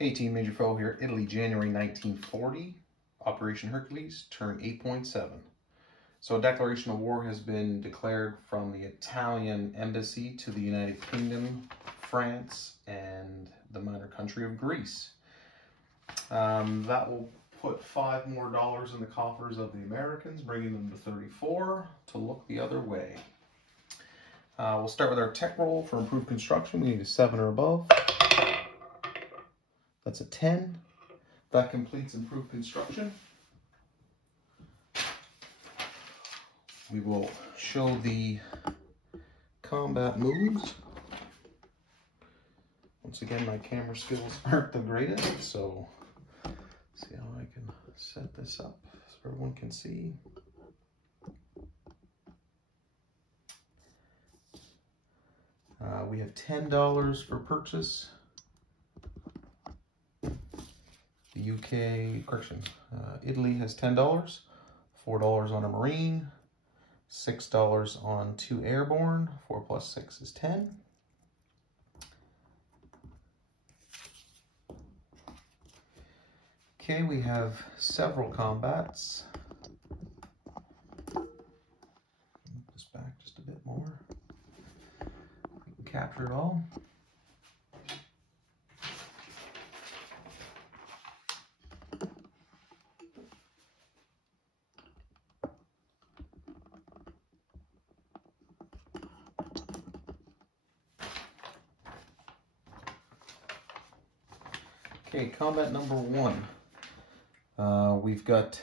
Hey team, Major Foe here. Italy, January 1940. Operation Hercules, turn 8.7. So a declaration of war has been declared from the Italian embassy to the United Kingdom, France, and the minor country of Greece. That will put $5 more in the coffers of the Americans, bringing them to 34 to look the other way. We'll start with our tech roll for improved construction. We need a 7 or above. That's a 10. That completes improved construction. We will show the combat moves. Once again, my camera skills aren't the greatest, so see how I can set this up so everyone can see. We have $10 for purchase. The UK, Italy has $10, $4 on a Marine, $6 on 2 airborne. 4 plus 6 is 10. Okay, we have several combats. Move this back just a bit more. We can capture it all. Okay, combat number 1. We've got, can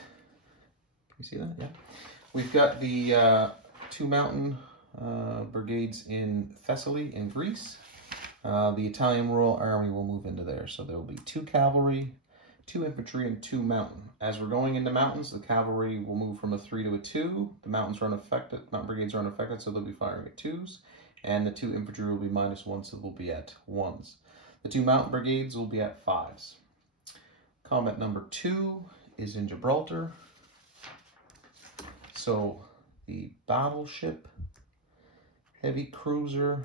you see that? Yeah. We've got the 2 mountain brigades in Thessaly in Greece. The Italian Royal Army will move into there. So there will be 2 cavalry, 2 infantry, and 2 mountain. As we're going into mountains, the cavalry will move from a 3 to a 2. The mountains are unaffected, mountain brigades are unaffected, so they'll be firing at 2s. And the 2 infantry will be -1, so they'll be at 1s. The 2 mountain brigades will be at 5s. Combat number 2 is in Gibraltar. So the battleship, heavy cruiser,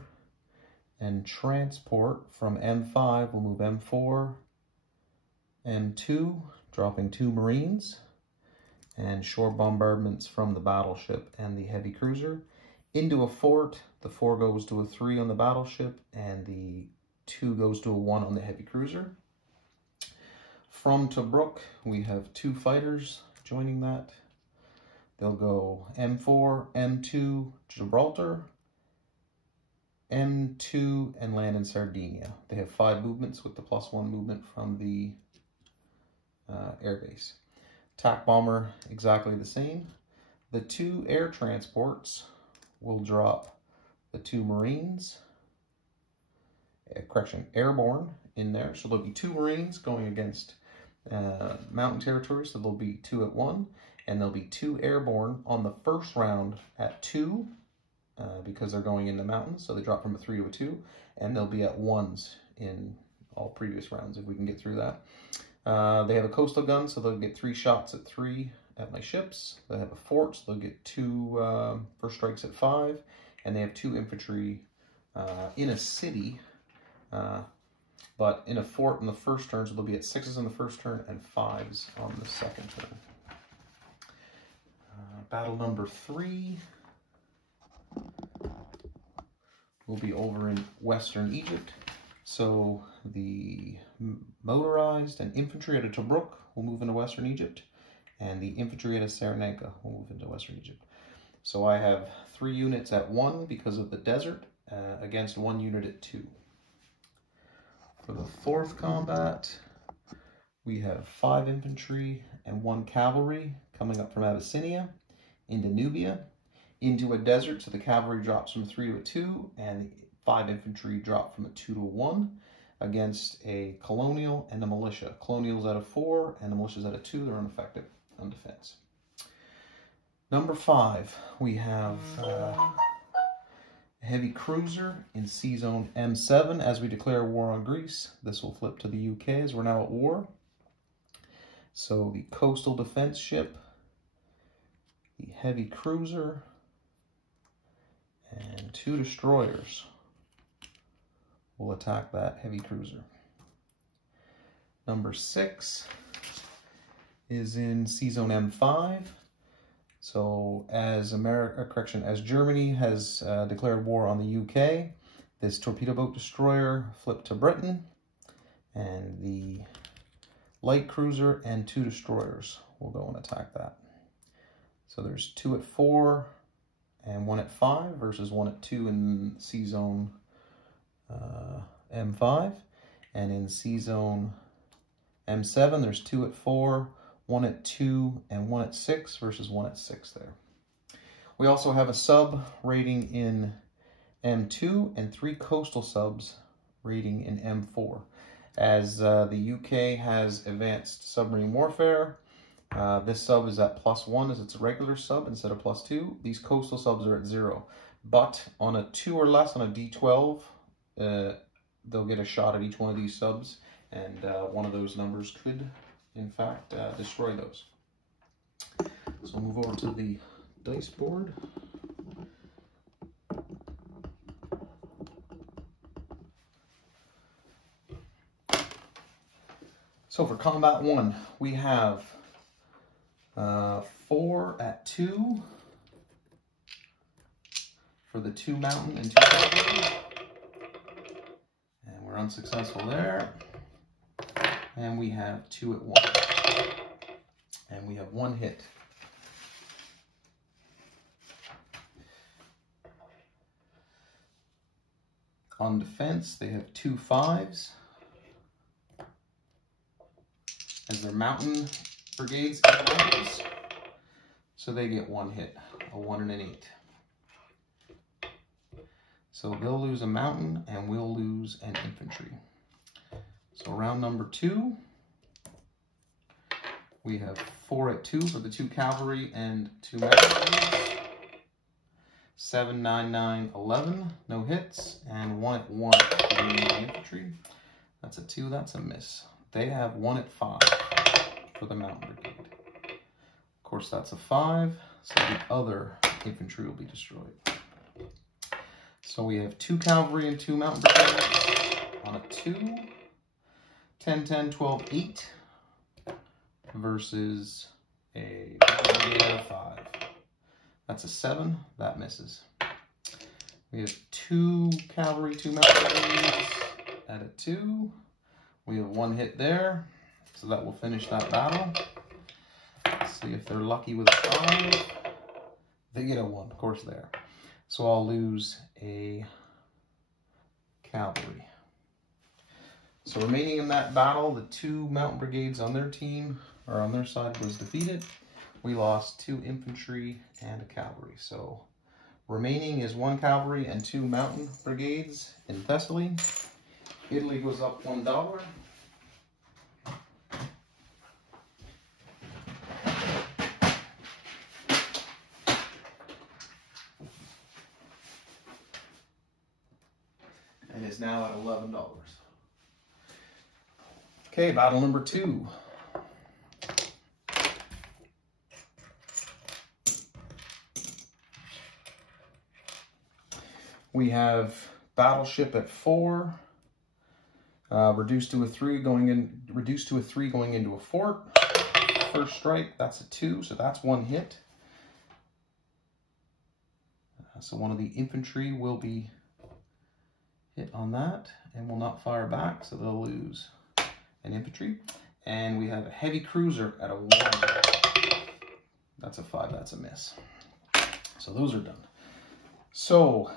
and transport from M5 will move M4, M2, dropping 2 Marines, and shore bombardments from the battleship and the heavy cruiser into a fort. The 4 goes to a 3 on the battleship, and the 2 goes to a 1 on the heavy cruiser. From Tobruk, we have 2 fighters joining that. They'll go M4, M2, Gibraltar, M2, and land in Sardinia. They have 5 movements with the +1 movement from the airbase. Attack bomber, exactly the same. The 2 air transports will drop the 2 Marines, airborne in there. So there'll be 2 Marines going against mountain territory, so there'll be 2 at 1, and there'll be 2 airborne on the first round at 2 because they're going into mountains, so they drop from a 3 to a 2, and they'll be at 1s in all previous rounds if we can get through that. They have a coastal gun, so they'll get 3 shots at 3 at my ships. They have a fort, so they'll get 2 first strikes at 5, and they have 2 infantry in a city, but in a fort in the first turn, so they'll be at 6s on the first turn and 5s on the second turn. Battle number 3 will be over in Western Egypt. So the motorized and infantry at a Tobruk will move into Western Egypt, and the infantry at a Cyrenaica will move into Western Egypt. So I have 3 units at 1 because of the desert against 1 unit at 2. For the 4th combat, we have 5 infantry and 1 cavalry coming up from Abyssinia into Nubia, into a desert, so the cavalry drops from a 3 to a 2, and the 5 infantry drop from a 2 to a 1 against a colonial and a militia. Colonial's at a 4, and the militia's at a 2. They're unaffected on defense. Number 5, we have heavy cruiser in Sea Zone M7 as we declare war on Greece. This will flip to the UK as we're now at war. So the coastal defense ship, the heavy cruiser, and 2 destroyers will attack that heavy cruiser. Number 6 is in Sea Zone M5. So as as Germany has declared war on the UK, this torpedo boat destroyer flipped to Britain, and the light cruiser and 2 destroyers will go and attack that. So there's 2 at 4 and 1 at 5 versus 1 at 2 in Sea Zone M5, and in Sea Zone M7 there's 2 at 4, 1 at 2, and 1 at 6 versus 1 at 6 there. We also have a sub rating in M2 and 3 coastal subs rating in M4. As the UK has advanced submarine warfare, this sub is at +1 as it's a regular sub instead of +2. These coastal subs are at 0. But on a 2 or less on a D12, they'll get a shot at each one of these subs, and one of those numbers could, in fact, destroy those. So we'll move over to the dice board. So for Combat 1, we have 4 at 2 for the 2 mountain and 2 cavalry. And we're unsuccessful there. And we have 2 at 1. And we have 1 hit. On defense, they have 2 5s. As their mountain brigades in the mountains. So they get 1 hit, a 1 and an 8. So they'll lose a mountain and we'll lose an infantry. So round number 2, we have 4 at 2 for the 2 cavalry and 2 mountain. 7, 9, 9, 11, no hits, and 1 at 1 for the infantry. That's a 2, that's a miss. They have 1 at 5 for the mountain brigade. Of course, that's a 5, so the other infantry will be destroyed. So we have 2 cavalry and 2 mountain brigades on a 2, 10, 10, 12, 8 versus a brigade of 5. That's a 7, that misses. We have 2 cavalry, 2 mountain brigades at a 2. We have 1 hit there, so that will finish that battle. Let's see if they're lucky with a 5. They get a 1, of course there. So I'll lose a cavalry. So remaining in that battle, the 2 mountain brigades on their team, or on their side, was defeated. We lost 2 infantry and a cavalry. So remaining is 1 cavalry and 2 mountain brigades in Thessaly. Italy goes up $1. And is now at $11. Okay, battle number 2. We have battleship at 4. Reduced to a 3 going into a fort. First strike, that's a 2, so that's 1 hit. So one of the infantry will be hit on that and will not fire back, so they'll lose an infantry. And we have a heavy cruiser at a 1. That's a 5, that's a miss. So those are done. So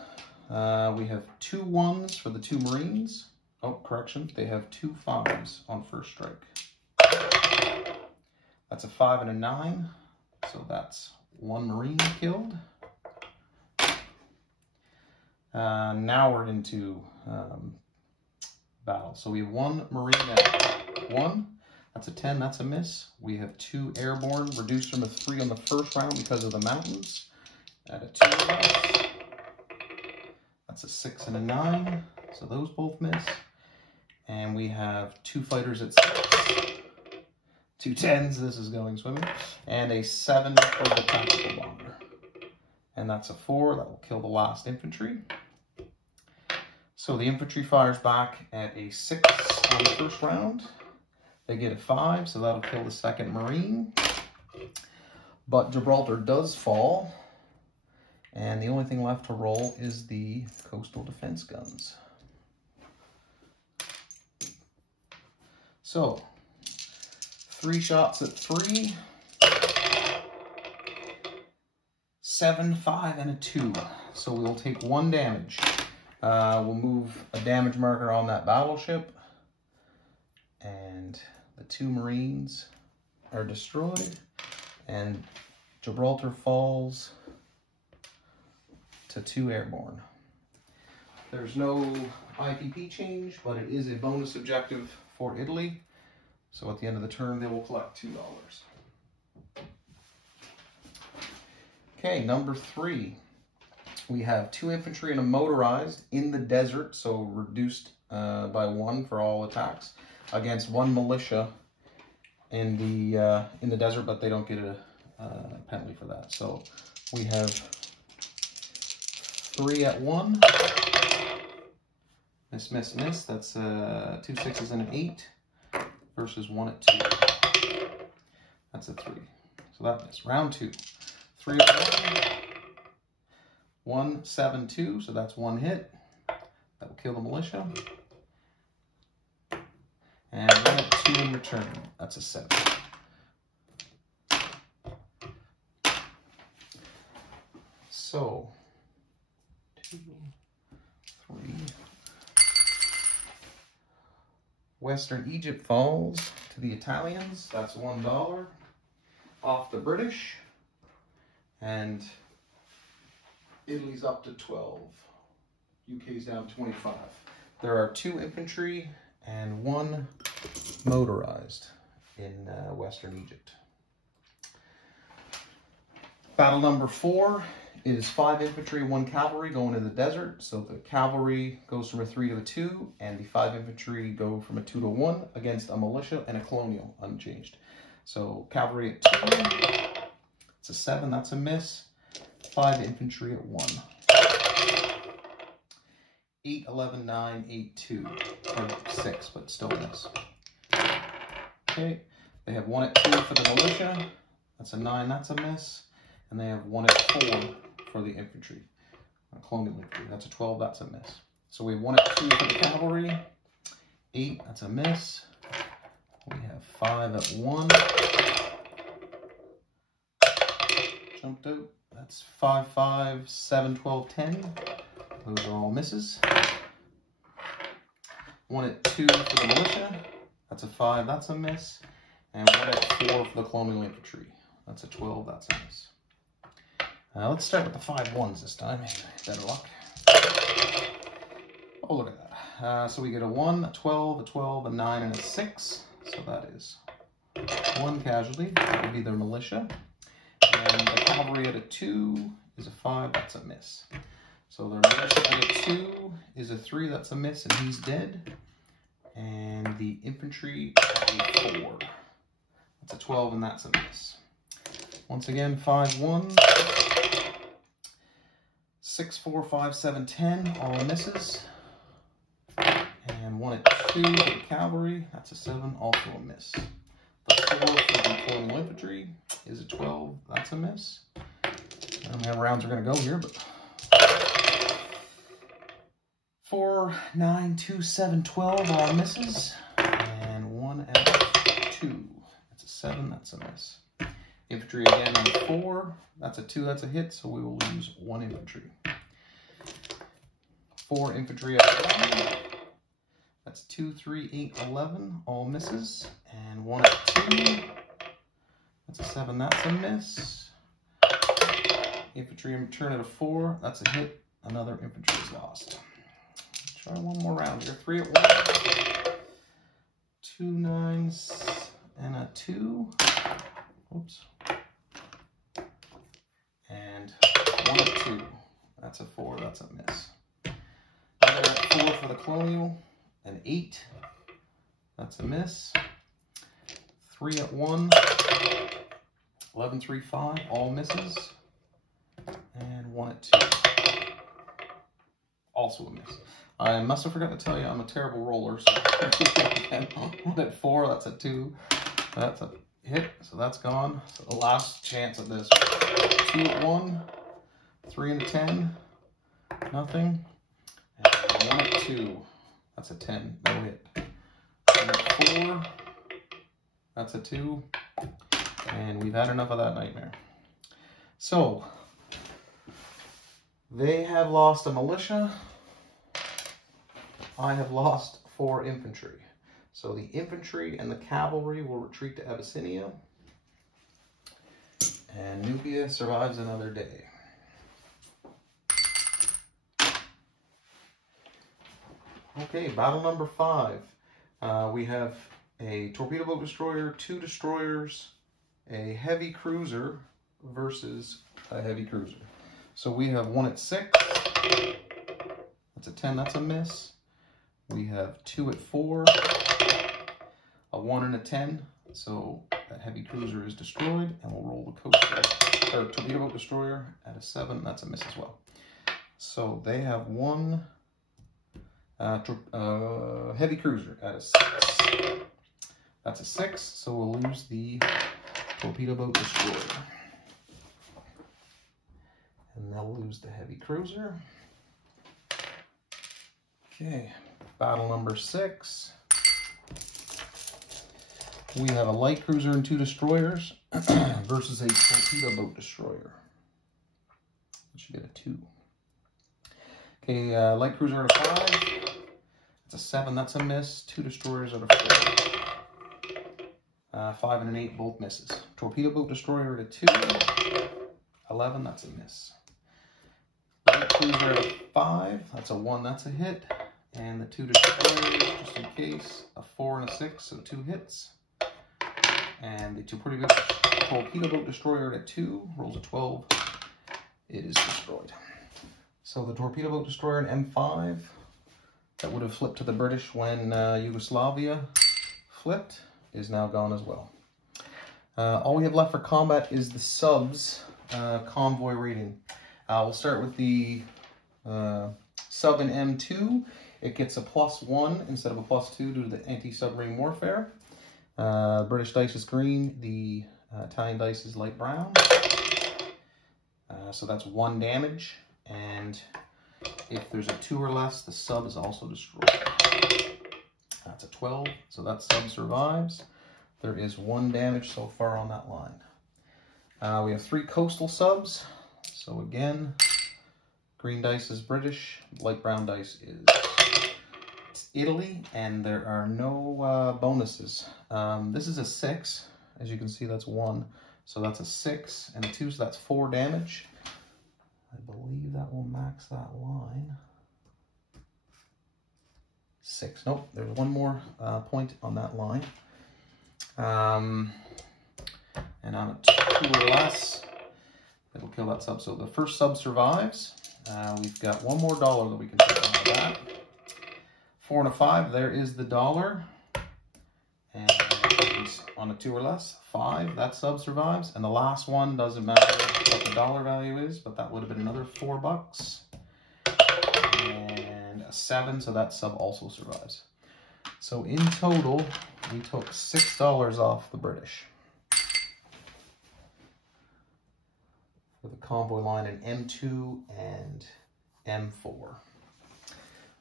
we have 2 1s for the 2 Marines. Oh, correction, they have 2 5s on first strike. That's a 5 and a 9, so that's 1 Marine killed. Now we're into battle. So we have 1 Marine at 1. That's a 10, that's a miss. We have 2 airborne, reduced from a 3 on the first round because of the mountains. At a 2. That's a 6 and a 9, so those both miss. And we have 2 fighters at 6. 2 10s, this is going swimming. And a 7 for the tactical bomber. And that's a 4, that will kill the last infantry. So the infantry fires back at a 6 on the first round. They get a 5, so that'll kill the second Marine. But Gibraltar does fall. And the only thing left to roll is the coastal defense guns. So, 3 shots at 3. 7, 5, and a 2. So we'll take 1 damage. We'll move a damage marker on that battleship. And the 2 Marines are destroyed. And Gibraltar falls to 2 airborne. There's no IPP change, but it is a bonus objective for Italy. So at the end of the turn, they will collect $2. Okay, number 3. We have 2 infantry and a motorized in the desert, so reduced by 1 for all attacks, against 1 militia in the desert, but they don't get a penalty for that. So we have 3 at 1. Miss, miss, miss. That's 2 6s and an 8 versus 1 at 2. That's a 3. So that is round 2. 3 at 1. 1, 7, 2. So that's 1 hit. That will kill the militia. And 1 at 2 in return. That's a 7. So 2, 3. Western Egypt falls to the Italians. That's $1 off the British. And Italy's up to 12. UK's down 25. There are 2 infantry and 1 motorized in Western Egypt. Battle number 4 is 5 infantry, 1 cavalry going in the desert. So the cavalry goes from a 3 to a 2, and the 5 infantry go from a 2 to 1 against a militia and a colonial, unchanged. So cavalry at 2, it's a 7, that's a miss. 5 infantry at 1. 8, 11, 9, 8, 2, or 6, but still a miss. Okay, they have 1 at 2 for the militia. That's a 9, that's a miss. And they have 1 at 4 for the infantry. Colonial infantry, that's a 12, that's a miss. So we have 1 at 2 for the cavalry. 8, that's a miss. We have 5 at 1. Jumped out. That's 5, 5, 7, 12, 10. Those are all misses. 1 at 2 for the militia. That's a 5, that's a miss. And 1 at 4 for the colonial infantry. That's a 12, that's a miss. Let's start with the 5 1s this time. Better luck. Oh, look at that. So we get a 1, a 12, a 12, a 9, and a 6. So that is 1 casualty. That would be their militia. And the cavalry at a 2 is a 5, that's a miss. So their militia at a 2 is a 3, that's a miss, and he's dead. And the infantry at a 4. That's a 12, and that's a miss. Once again, 5 1. 6, 4, 5, 7, 10, all misses. And 1 at 2 for the cavalry, that's a 7, also a miss. The 4 for the colonial infantry is a 12, that's a miss. I don't know how rounds are going to go here, but 4, 9, 2, 7, 12, all misses. And 1 at 2, that's a 7, that's a miss. Infantry again on 4, that's a 2, that's a hit, so we will lose 1 infantry. 4 infantry at 1, that's 2, 3, 8, 11, all misses. And 1 at 2, that's a 7, that's a miss. Infantry in return at a 4, that's a hit, another infantry is lost. Try one more round here. 3 at 1, 2 9s, and a 2. Oops. And 1 at 2. That's a 4. That's a miss. Another at 4 for the colonial. An 8. That's a miss. 3 at 1. 11, 3, 5. All misses. And 1 at 2. Also a miss. I must have forgot to tell you I'm a terrible roller, so One at 4, that's a 2. That's a hit, so that's gone. So the last chance at this. 2 at 1, 3 and a 10, nothing. And 1 at 2, that's a 10, no hit. 1 at 4, that's a 2. And we've had enough of that nightmare. So, they have lost a militia. I have lost 4 infantry. So the infantry and the cavalry will retreat to Abyssinia. And Nubia survives another day. Okay, battle number 5. We have a torpedo boat destroyer, 2 destroyers, a heavy cruiser versus a heavy cruiser. So we have 1 at 6. That's a 10, that's a miss. We have 2 at 4, a 1 and a 10. So that heavy cruiser is destroyed, and we'll roll the coaster, or torpedo boat destroyer at a 7. That's a miss as well. So they have 1 heavy cruiser at a 6. That's a 6, so we'll lose the torpedo boat destroyer. And they'll lose the heavy cruiser. Okay, battle number 6. We have a light cruiser and 2 destroyers versus a torpedo boat destroyer. It should get a 2. Okay, light cruiser at a 5. It's a 7, that's a miss. 2 destroyers at a 4. 5 and an 8, both misses. Torpedo boat destroyer at a 2. 11, that's a miss. Light cruiser at a 5, that's a 1, that's a hit. And the 2 destroyers, just in case, a 4 and a 6, so 2 hits. And the torpedo boat destroyer at a 2 rolls a 12. It is destroyed. So the torpedo boat destroyer in M5 that would have flipped to the British when Yugoslavia flipped is now gone as well. All we have left for combat is the subs convoy rating. We'll start with the sub in M2. It gets a +1 instead of a +2 due to the anti-submarine warfare. British dice is green, the Italian dice is light brown. So that's 1 damage, and if there's a 2 or less, the sub is also destroyed. That's a 12, so that sub survives. There is 1 damage so far on that line. We have 3 coastal subs. So again, green dice is British, light brown dice is Italy, and there are no bonuses. This is a 6. As you can see, that's 1. So that's a 6 and a 2, so that's 4 damage. I believe that will max that line. 6. Nope, there's 1 more point on that line. And on a 2 or less, it'll kill that sub. So the first sub survives. We've got 1 more dollar that we can take out of that. 4 and a 5, there is the dollar. And on a 2 or less, 5, that sub survives. And the last one, doesn't matter what the dollar value is, but that would have been another $4. And a 7, so that sub also survives. So in total, we took $6 off the British for the convoy line in M2 and M4.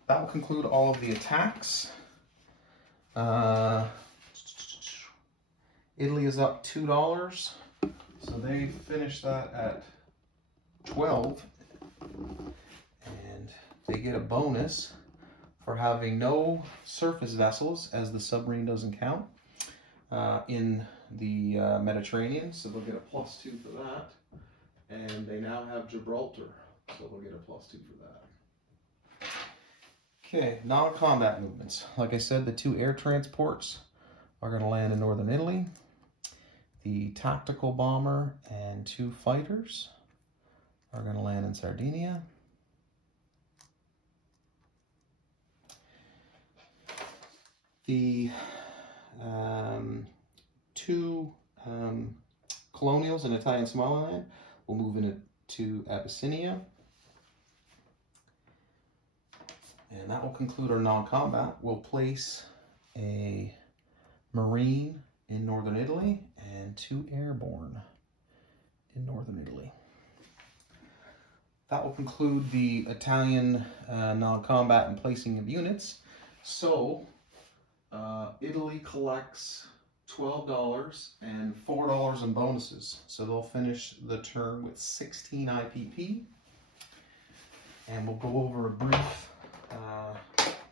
That will conclude all of the attacks. Italy is up $2, so they finished that at 12, and they get a bonus for having no surface vessels, as the submarine doesn't count, in the Mediterranean, so they'll get a +2 for that. And they now have Gibraltar, so they'll get a +2 for that. Okay, non-combat movements. Like I said, the 2 air transports are going to land in northern Italy. The tactical bomber and 2 fighters are going to land in Sardinia. The 2 colonials in Italian Somaliland will move into Abyssinia. And that will conclude our non-combat. We'll place a Marine in northern Italy, and 2 airborne in northern Italy. That will conclude the Italian non-combat and placing of units. So, Italy collects $12 and $4 in bonuses. So they'll finish the turn with 16 IPP. And we'll go over a brief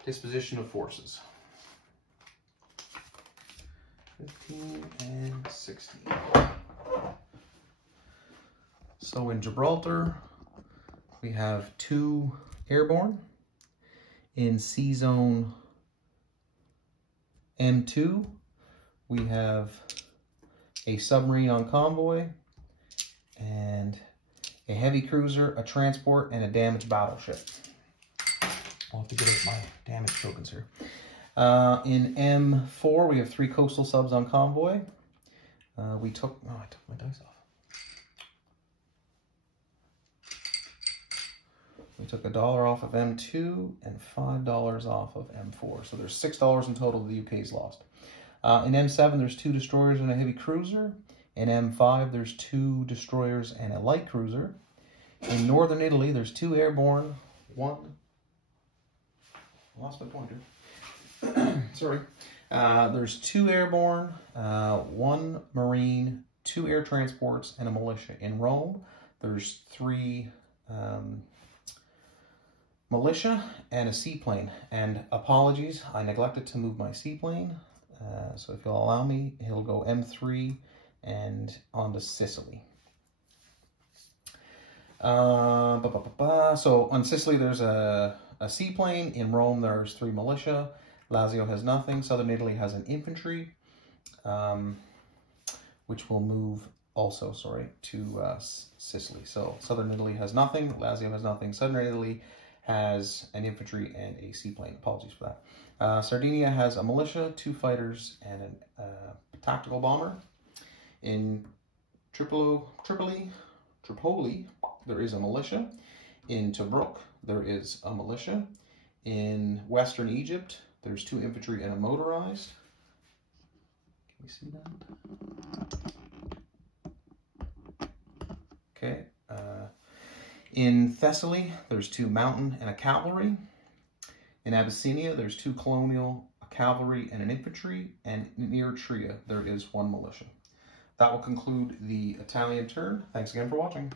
disposition of forces. 15 and 16. So in Gibraltar, we have 2 airborne. In C-Zone M2, we have a submarine on convoy, and a heavy cruiser, a transport, and a damaged battleship. I'll have to get out my damage tokens here. In M4, we have 3 coastal subs on convoy. I took my dice off. We took $1 off of M2 and $5 off of M4. So there's $6 in total the UK's lost. In M7, there's 2 destroyers and a heavy cruiser. In M5, there's 2 destroyers and a light cruiser. In northern Italy, there's 2 airborne, 1... I lost my pointer. Sorry. There's 2 airborne, 1 marine, 2 air transports, and a militia. In Rome, there's 3 militia and a seaplane. And apologies, I neglected to move my seaplane. So if you'll allow me, he'll go M3 and on to Sicily. So on Sicily, there's a seaplane. In Rome, there's 3 militia. Lazio has nothing. Southern Italy has an infantry, which will move also, to Sicily. So Southern Italy has nothing. Lazio has nothing. Southern Italy has an infantry and a seaplane. Apologies for that. Sardinia has a militia, 2 fighters, and a tactical bomber. In Tripoli, there is a militia. In Tobruk, there is a militia. In Western Egypt, there's 2 infantry and a motorized. Can you see that? Okay. In Thessaly, there's 2 mountain and a cavalry. In Abyssinia, there's 2 colonial, a cavalry, and an infantry. And in Eritrea, there is 1 militia. That will conclude the Italian turn. Thanks again for watching.